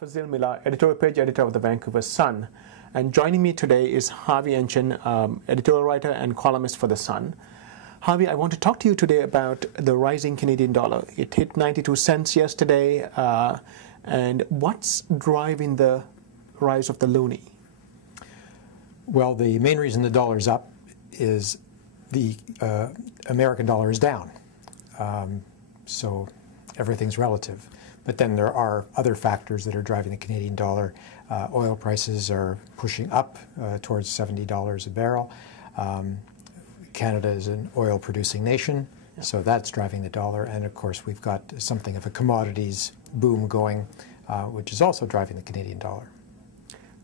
Fazil Millar, editorial page editor of the Vancouver Sun. And joining me today is Harvey Enchen, editorial writer and columnist for the Sun. Harvey, I want to talk to you today about the rising Canadian dollar. It hit 92 cents yesterday. And what's driving the rise of the loonie? Well, the main reason the dollar's up is the American dollar is down. So everything's relative. But then there are other factors that are driving the Canadian dollar. Oil prices are pushing up towards $70 a barrel. Canada is an oil-producing nation, so that's driving the dollar. And of course, we've got something of a commodities boom going, which is also driving the Canadian dollar.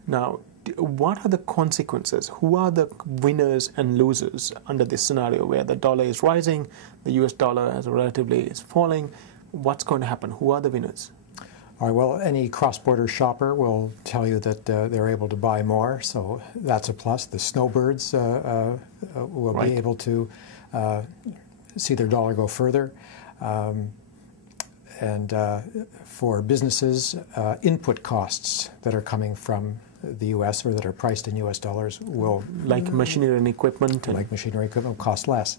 Now, what are the consequences? Who are the winners and losers under this scenario where the dollar is rising, the US dollar as relatively is falling? What's going to happen? Who are the winners? All right, well, any cross-border shopper will tell you that they're able to buy more, so that's a plus. The snowbirds will be able to see their dollar go further. And for businesses, input costs that are coming from the U.S. or that are priced in U.S. dollars will... Like machinery and equipment? Like machinery and equipment will cost less.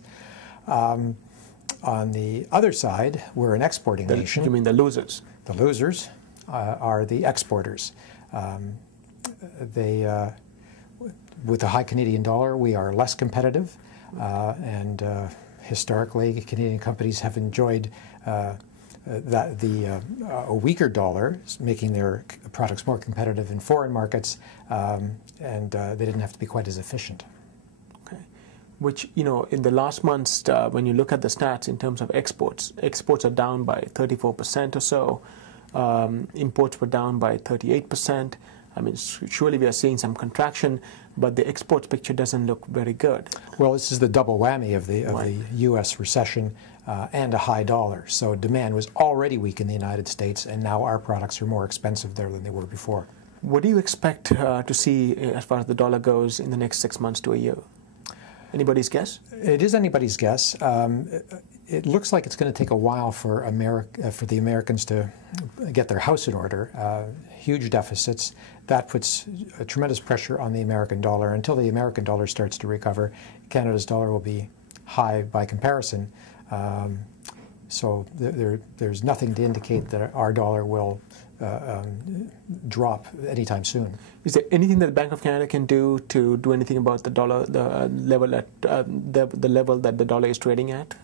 On the other side, we're an exporting nation. You mean the losers? The losers are the exporters. With the high Canadian dollar, we are less competitive, and historically, Canadian companies have enjoyed a weaker dollar, making their products more competitive in foreign markets, and they didn't have to be quite as efficient. Which, you know, in the last months, when you look at the stats in terms of exports are down by 34% or so. Imports were down by 38%. I mean, surely we are seeing some contraction, but the exports picture doesn't look very good. Well, this is the double whammy of the U.S. recession and a high dollar. So demand was already weak in the United States, and now our products are more expensive there than they were before. What do you expect to see as far as the dollar goes in the next 6 months to a year? Anybody's guess? It is anybody's guess. It looks like it's going to take a while for the Americans to get their house in order. Huge deficits. That puts tremendous pressure on the American dollar. Until the American dollar starts to recover, Canada's dollar will be high by comparison. So there's nothing to indicate that our dollar will drop anytime soon. Is there anything that the Bank of Canada can do to do anything about the dollar, the level that the dollar is trading at?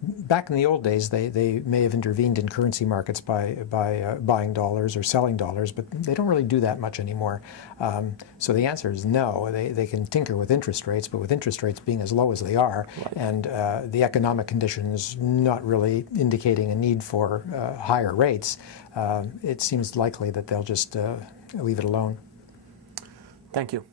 Back in the old days, they may have intervened in currency markets by buying dollars or selling dollars, but they don't really do that much anymore. So the answer is no. They can tinker with interest rates, but with interest rates being as low as they are, and the economic conditions not really indicating a need for higher rates, it seems likely that they'll just leave it alone. Thank you.